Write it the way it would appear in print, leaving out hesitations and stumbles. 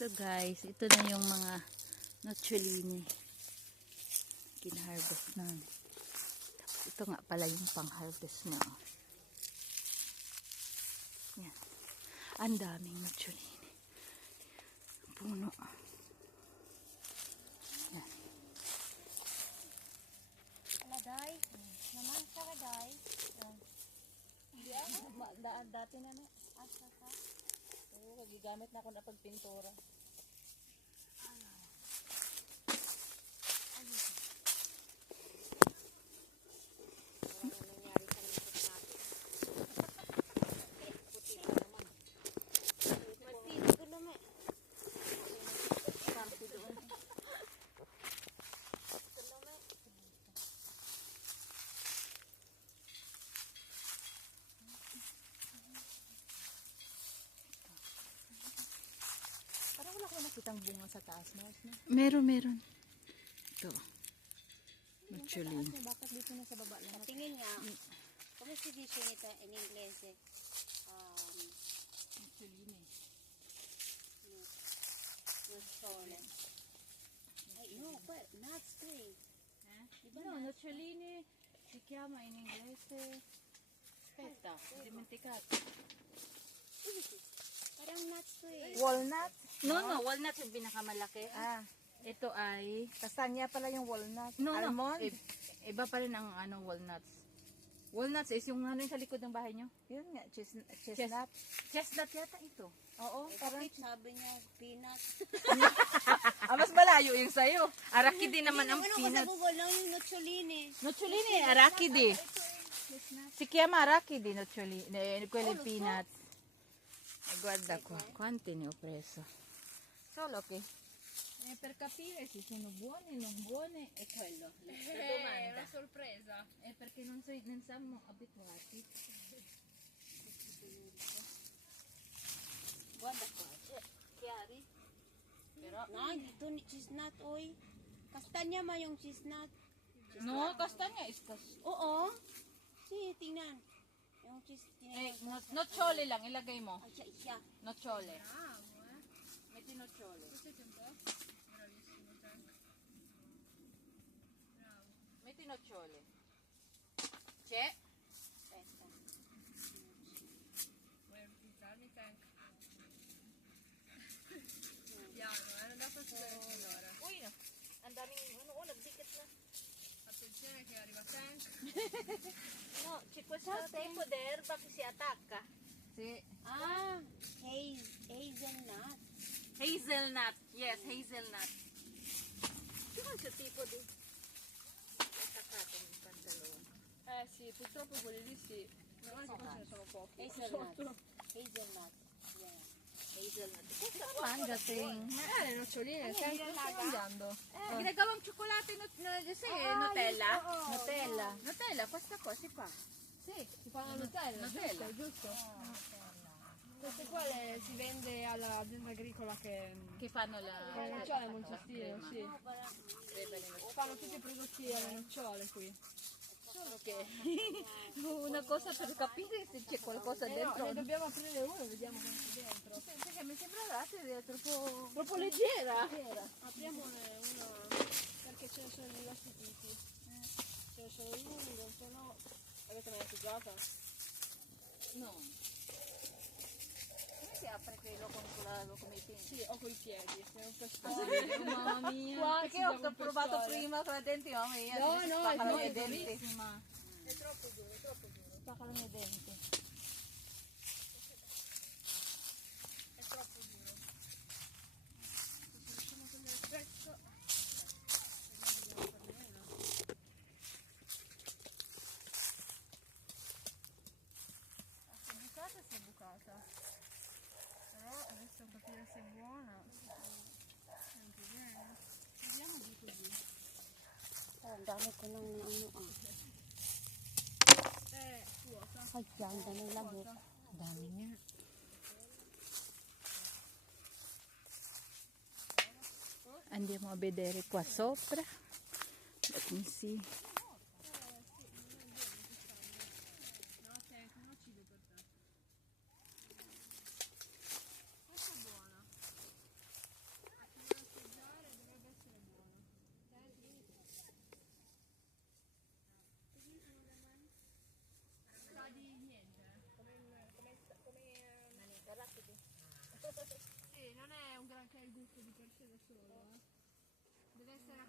So guys, ito na yung mga nocciolini. Kina-harvest na. Tapos ito nga pala yung pang-harvest na. Yan. Ang daming nocciolini. Puno. Yan. Aladay. Naman sa kaday. Dati na na. Asa ka? Oo, gigamit na ako na pagpintura. Parang wala ko nakitang bunga sa taas na. Meron. Ito. Nocciolini. Bakit dito na sa baba lang? Tingin nga. Como se dice nito in English? Nocciolini. Nocciole. Ay, no, but not spring. No, nocciolini si chiama in inglese. Aspetta, dimenticato. Parang not spring. Walnut? No, walnut yung pinakamalaki. Ah, Ito ay kastanya pala yung walnut. no. Almond? Iba pa rin ang walnuts. Walnuts is yung ano yung sa likod ng bahay nyo? Yun nga, chestnut. Chestnut yata ito. Oo, parang... Bakit sabi niya peanut? Mas malayo yung sayo. Arakidi naman ang Ano ko sa peanut. Google lang yung nocciolini. Nocciolini, arakidi. Si chiama arakidi, nocciolini. Quelli peanut. Guarda qua, quanti ne ho preso. Solo che per capire se sono buone o non buone è quello, la domanda. Una sorpresa. È perché non siamo abituati. Guarda qua, chiari? Però Na, dito ni chestnut, oy. Kastanya ma yung chestnut. no, castagna è Oo. Si, tingnan. Yung chestnut. nocciole lang, ilagay mo. Ay, siya. Nocciole. Metti nocciole. Metti nocciole. C'è? Aspetta. Uy, ang daming nagdikit na. Attenzione che arriva Tank. No, c'è questo tipo d'erba che si attacca. Sì. Ah, hazelnut. Hazelnut. Yes, hazelnut. C'è questo tipo di attaccato nel pantalone. Sì, purtroppo quelli lì sì. No, anche qua ce ne sono pochi. Hazelnut. Hazelnut. Yeah. Hazelnut. Questo mangia, ting. Le noccioline, sempre stai mangiando. Ginagawang tsokolate Nutella. Nutella. Nutella, questa qua si fa. Sì, si fanno Nutella, Nutella. giusto? Queste qua si vende all'azienda agricola che fanno la nocciole a Montestino, sì. crema di nocciole. Fanno tutti i prodotti alle nocciole qui. Solo che una cosa per capire se c'è qualcosa No, dentro. ne dobbiamo aprire uno e vediamo cosa c'è dentro. Perché mi sembra l'altra troppo Troppo leggera! Apriamone una perché ce ne sono di diversi tipi. Ce ne sono lungo, se no... Avete mai assaggiata? no. Come si apre quello come i piedi? Sì, ho coi piedi, è un pestone. Mamma mia. Qua Perché si ho trova un provato pestone. prima con la denti, oh mia, No, si no, spaccano è i denti. durissima. È troppo duro, troppo duro. Spaccano i denti. È troppo duro. Se riusciamo a prendere il pezzo. Se è bucata, si è bucata. Però adesso capire se è buona. Anche bene. Vediamo di così. Oh, ang dami ko nang ano Vuota. Ay, ang dami labok. Dami niya. Andiamo a vedere qua sopra. Let me see. non è un granché il gusto di per sé da solo, Deve essere